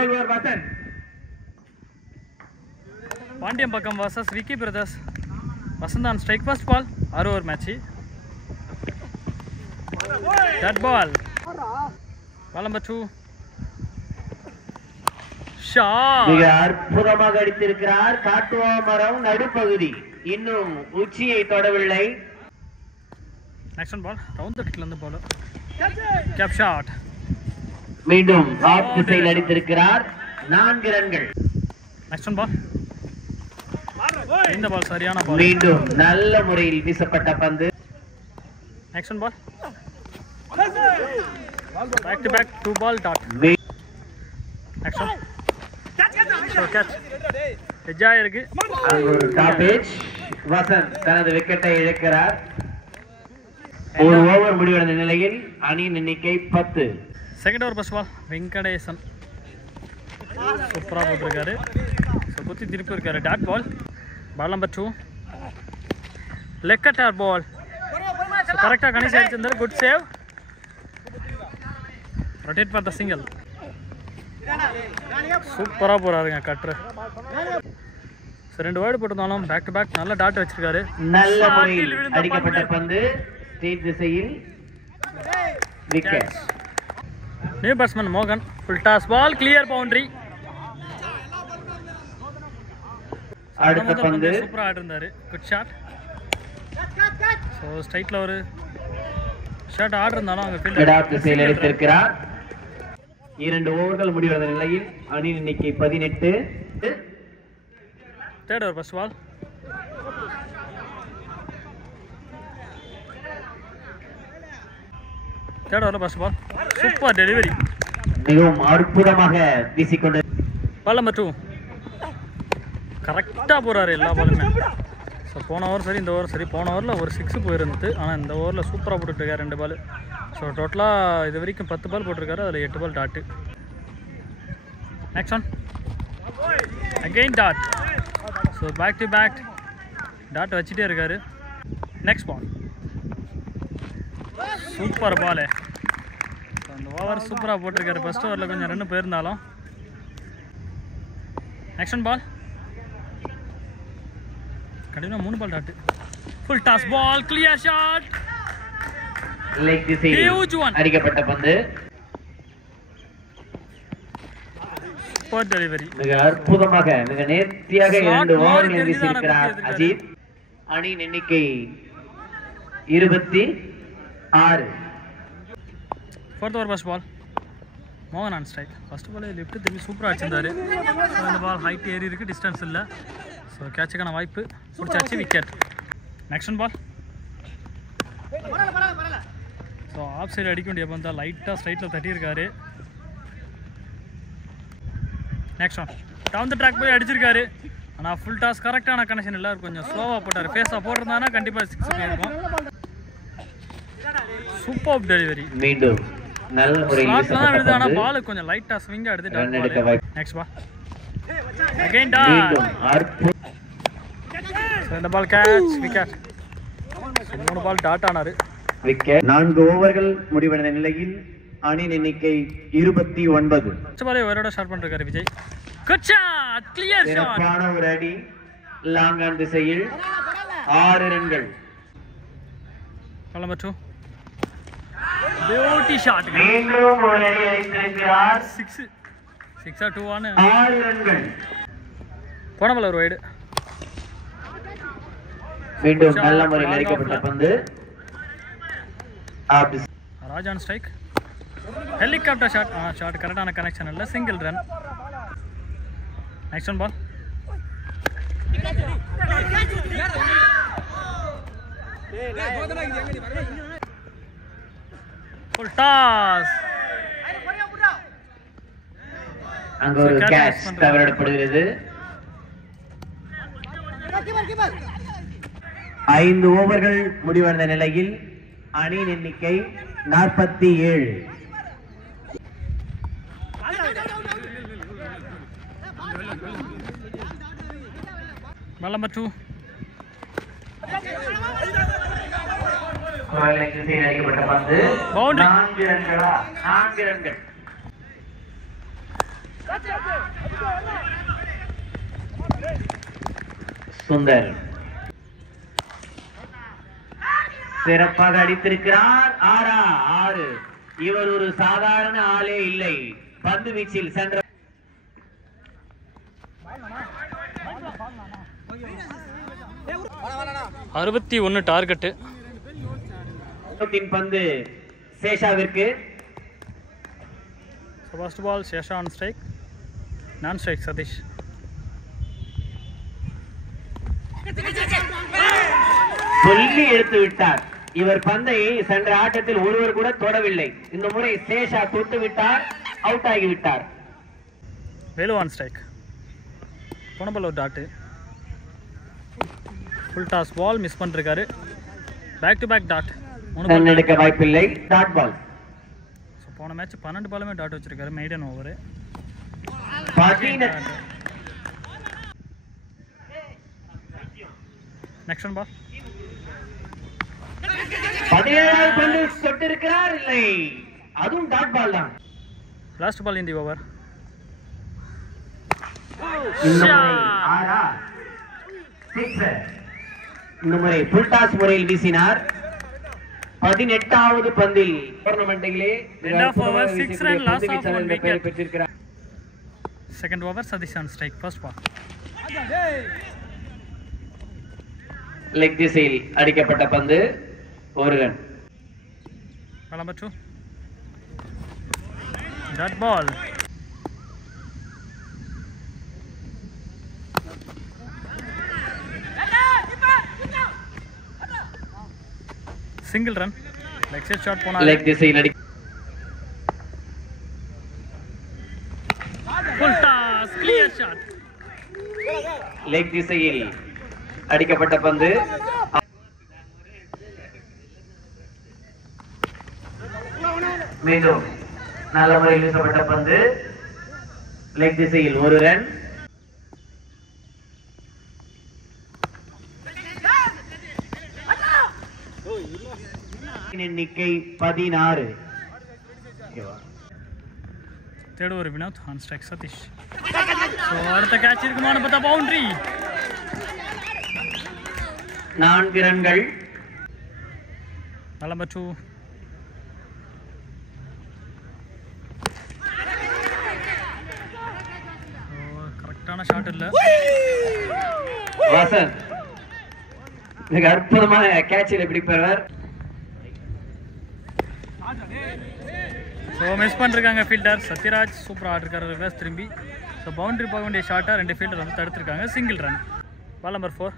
சொல்வர் வசன். பாண்டியம் பக்கம் versus Vicky brothers. Vasanth on strike first ball. 6 over match. That ball. Ball number 2. Shot. மிக அற்புதமாக அடித்திருக்கிறார். காட்டுவா மரம் நடுப்பகுதி இன்னும் உச்சியை தொடவில்லை. Next one ball. Round the kill on the bowler. Cap shot. மீண்டும் ஆஃப் திசையில் அடித்திருக்கிறார். 4 ரன்கள். Next one ball. இந்த பால் சரியான பால். மீண்டும் நல்ல முறையில் வீசப்பட்ட பந்து. Next one ball. Back to back 2 ball dot. Next one. So catch. எஜ்ஜா இருக்கு. ஒரு டாப்பேஜ். வசந்த் தனது விக்கெட்டை இழக்கிறார். ஒரு ஓவர் முடிவடைந்த நிலையில் அணியின் எண்ணிக்கை 10. Second over first ball Venkatesan சூப்பராக போட்டிருக்காரு. ஸோ குத்தி திருப்பி இருக்காரு. Dot ball. Ball number 2. Leg cutter ball. So கரெக்டாக கணேஷ் அடிச்சிருந்தாரு. Good save. Rotate for the single. சூப்பராக போகிறாருங்க கட்ரு. ஸோ 2 வேர்டு போட்டிருந்தாலும் பேக் டு பேக் நல்ல டாட் வச்சிருக்காரு. நல்ல முறையில் அடிக்கப்பட்ட பந்து ஸ்ட்ரெயிட் திசையில் விக்கெட். நியூ பேட்ஸ்மேன் மோகன். Full toss ball. Clear boundary. அடுத்த பந்து சூப்பரா ஆடிருந்தாரு. Good shot. ஸோ ஸ்ட்ரைட்ல ஒரு ஷாட் ஆர்டர் இருந்தாலும் அங்கே ஃபீல்டர் திசையில் எடுத்திருக்கிறார். 2 ஓவர்கள் முடிவடைந்த நிலையில் அணியின் எண்ணிக்கை 18. Third over first ball. Third over first ball. Super delivery. மிகவும் அற்புதமாக வீசிக்கொண்டு. பால் நம்பர் 2. கரெக்டாக போகிறாரு எல்லா பாலுமே. ஸோ போன ஓவர் சரி இந்த ஓவர் சரி. போன ஓவரில் ஒரு 6 போயிருந்தது. ஆனால் இந்த ஓவரில் சூப்பராக போட்டுட்ருக்காரு 2 பால். ஸோ டோட்டலாக இது வரைக்கும் 10 பால் போட்டிருக்காரு. அதில் 8 ball dot. Next one again dot. So back to back dot வச்சுட்டே இருக்காரு. Next ball. Super ball. So அந்த ஓவர் சூப்பராக போட்டிருக்காரு. ஃபர்ஸ்ட் ஓவரில் கொஞ்சம் ரன் போயிருந்தாலும். Next one ball. கண்டிப்பாக 3 ball dot. Full toss ball. Clear shot. Leg திசையில் அடிக்கப்பட்ட பந்து. Super delivery. மிக அற்புதமாக மிக நேர்த்தியாக 2 ஓவர்கள் வீசியிருக்கிறார் அஜித். அணியின் எண்ணிக்கை 26. Fourth over first ball. மோகன் on strike. First ball left திரும்பி சூப்பராக அடிச்சிருந்தாரு. ஸோ இந்த பால் ஹைட் ஏறி இருக்குது. டிஸ்டன்ஸ் இல்லை. ஸோ கேட்சுக்கான வாய்ப்பு பிடிச்சாச்சு. Wicket. Next ball. So off side அடிக்க வேண்டிய பந்தா லைட்டாக ஸ்ட்ரைட்டில் தட்டியிருக்காரு. Next one down the track போய் அடிச்சிருக்காரு. ஆனால் ஃபுல் டாஸ் கரெக்டான கனெக்ஷன் இல்லை. கொஞ்சம் ஸ்லோவாக போட்டார். ஃபேஸாக போட்டிருந்தானா கண்டிப்பாக 6 போயிருக்கும். Super delivery. மீண்டும் நல்ல முறையில் தான் விழுது. ஆனால் பால் கொஞ்சம் லைட்டாக ஸ்விங்காக எடுத்து. Next ball again dot. இந்த ball catch. Wicket. 3 ball dot ஆனாரு. விக்கெட். 4 ஓவர்கள் முடிவடைந்த நிலையில் அணியின் எண்ணிக்கை 29. ஃபர்ஸ்ட் பாலே ஓவரோட ஸ்டார்ட் பண்ணிருக்காரு Vijay. Good shot. Clear shot. சிறப்பான ஒரு அடி. லாங் ஆன் திசையில் 6 ரன்கள். Ball number 2. Beauty shot. மீண்டும் ஒரு அடி அடித்திருக்கிறார். 6 2 ஆன 6 ரன்கள். போன பால் ஒரு வைடு. மீண்டும் நல்ல முறையில் அடிக்கப்பட்ட பந்து. Rajan strike. Helicopter shot. Shot கரெக்டான கனெக்ஷன் இல்லை. Single run. Next one ball. Full toss. அங்க ஒரு கேட்ச் தவறப்படுகிறது. 5 ஓவர்கள் முடிவடைந்த நிலையில் அணியின் எண்ணிக்கை 47. Ball number 2. அடிக்கப்பட்ட பந்து. 4 ரன்கள். சுந்தர் சிறப்பாக அடித்திருக்கிறார். 6. இவர் ஒரு சாதாரண ஆளே இல்லை. பந்து வீச்சில் சென்ற 61 டார்கெட். பந்து சேஷாவிற்கு. First ball Sesha on strike, non strike Sathish. சொல்லி எடுத்து விட்டார். இவர் பந்தை சென்ற ஆட்டத்தில் ஒருவர் கூட தொடவில்லை. இந்த முறை சேஷா தொட்டு விட்டார், அவுட் ஆகிவிட்டார். Velu on strike. போன பால் ஒரு dot. Full toss ball miss பண்ணிருக்காரு. Back to back dot. எடுக்க வாய்ப்பில்லை. Dot ball. போன மேட்ச் 12 பாலுமே டாட் வச்சிருக்காரு. Maiden over. Next one ball. 17 பந்து தொட்டிருக்கிறார். இல்லை, அதுவும் டாட் பால் தான். Last ball in the over. இந்த முறை ஃபுல் டாஸ் முறையில் வீசினார். 18வது பந்தில் டோர்னமெண்டிலே end of over 6 run loss of 1 wicket பெற்றிருக்கிறார். Second over Satish on strike. First ball leg திசையில் அடிக்கப்பட்ட பந்து, ஒரு ரன். Number 2 dot ball. Single run. Leg side shot போனா லெக் திசையில் அடி. Full toss clear shot. Leg திசையில் அடிக்கப்பட்ட பந்து. மீண்டும் நல்ல முறையில் வீசப்பட்ட பந்து, லெக் திசையில் ஒரு ரன். எண்ணிக்கை 16. Third over Vinod on strike Satish. அடுத்த கேட்ச் இருக்குமான்னு பார்த்தா பவுண்டரி. 4 ரன்கள். நம்பர் 2 கரெக்டான ஷாட் இல்ல. வாசன் மிக அற்புதமான கேட்சில் பிடிப்பவர். ஸோ மிஸ் பண்ணிருக்காங்க ஃபீல்டர் சத்யராஜ். சூப்பராக ஆடிருக்காரு ரிவர்ஸ் திரும்பி. ஸோ பவுண்டரி போக வேண்டிய ஷாட்டாக 2 ஃபீல்டர் வந்து தடுத்துருக்காங்க. Single run. Ball number 4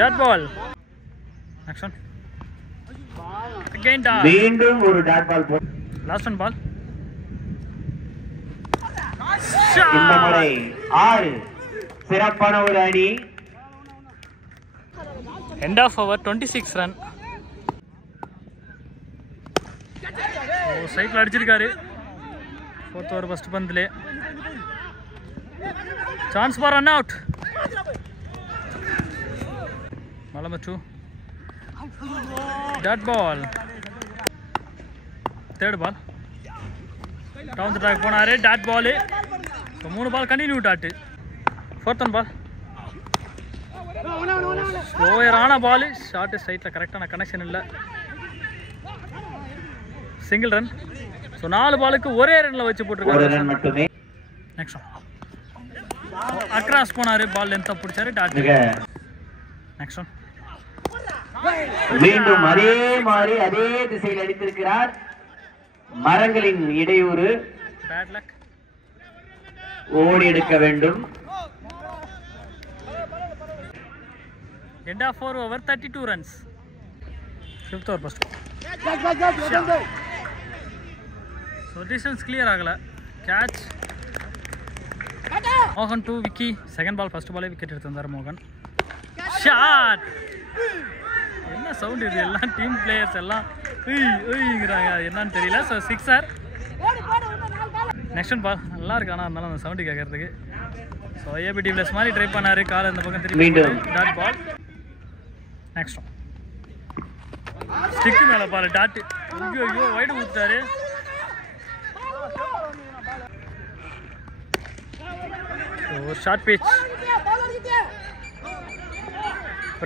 dot ball. Action again dot. மீண்டும் ஒரு dot ball. Last one ball. இந்த முறை 6. சிறப்பான ஒரு அணி. End of over 26 run. Cycle அடிச்சிருக்காரு. 4th ஓவர் ஃபர்ஸ்ட் பந்திலே. Chance for run out. Number 2 dot ball. Third ball down the track போனாரு. Dot ball. 3 ball continue dot. 4th ball ஸ்லோயரான ball. Short ஸ்ட்ரைட்டில் கரெக்டான கனெக்ஷன் இல்லை. Single run. ஸோ 4 பாலுக்கு ஒரே ரன்ல வச்சு போட்டுருக்காரு. நெக்ஸ்ட் அக்ராஸ் போனாரு. பால் லென்த்தா பிடிச்சாரு. டாட். நெக்ஸ்ட் ஒன் மீண்டும் அதே மாதிரி அதே திசையில் அடித்திருக்கிறார். மரங்களின் இடையூறு. Bad luck. ஓடி எடுக்க வேண்டும். End of 4 over 32 runs. 5th over first. So distance clear ஆகல. கேட்ச். மோகன் to Vicky. Second ball first பாலே விக்கெட் எடுத்து வந்தார் மோகன். ஷாட். என்ன சவுண்ட் இது? எல்லாம் டீம் பிளேயர்ஸ் எல்லாம் ஒய்ங்கிறாங்க, என்னன்னு தெரியல. ஸோ 6 நெக்ஸ்ட் பால் நல்லா இருக்கு. ஆனால் இருந்தாலும் அந்த சவுண்டு கேட்கறதுக்கு. ஸோ ஏபிடி பிளஸ் மாதிரி ட்ரை பண்ணாரு. கால் இந்த பக்கம் திரும்பி டாட் பால். நெக்ஸ்ட் ஸ்டிக்கு மேலே பாரு டாட். ஐயோ wide ஊத்துட்டாரு. So short pitch.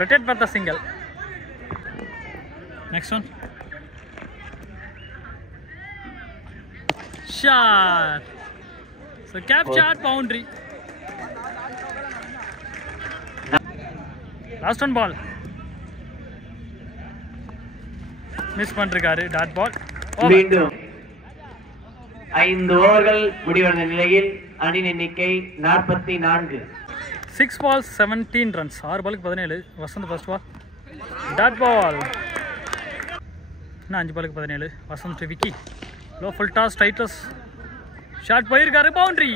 Rotate for the single. Next one. Shot. So captured boundary. Last one ball. Miss பண்ணிருக்காரு டாட் பால். மீண்டும் 5 ஓவர்கள் முடிவடைந்த நிலையில் அணி எண்ணிக்கை 44. 6 balls 17 runs. 6 பாலுக்கு 17. Vasanth first ball. Dot ball. இன்னும் 5 பாலுக்கு 17. Vasanth Vicky. Low full toss straight toss. Shot போயிருக்காரு boundary.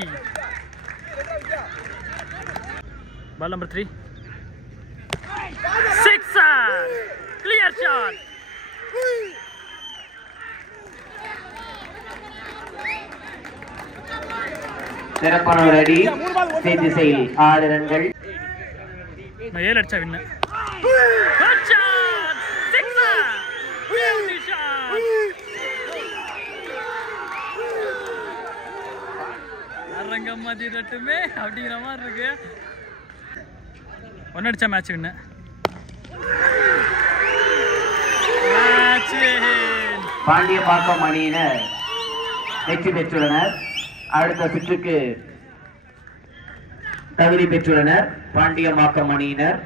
Ball number 3. Sixer. Clear shot. சிறப்பான ஒரு அடி. திசையில் 6 ரன்கள். நான் 7 அடிச்சா வின்னு. Good shot. Sixer. Beauty shot. அரங்கம்மாதி ரட்டுமே அப்படிங்கிற மாதிரி இருக்கு. 1 அடிச்சா மேட்ச் வின்னு. பாண்டியபாக்கம் அணியினர் வெற்றி பெற்றுள்ளனர். அடுத்த சுற்றுக்கு தகுதி பெற்றுள்ளனர் பாண்டியபாக்கம் அணியினர்.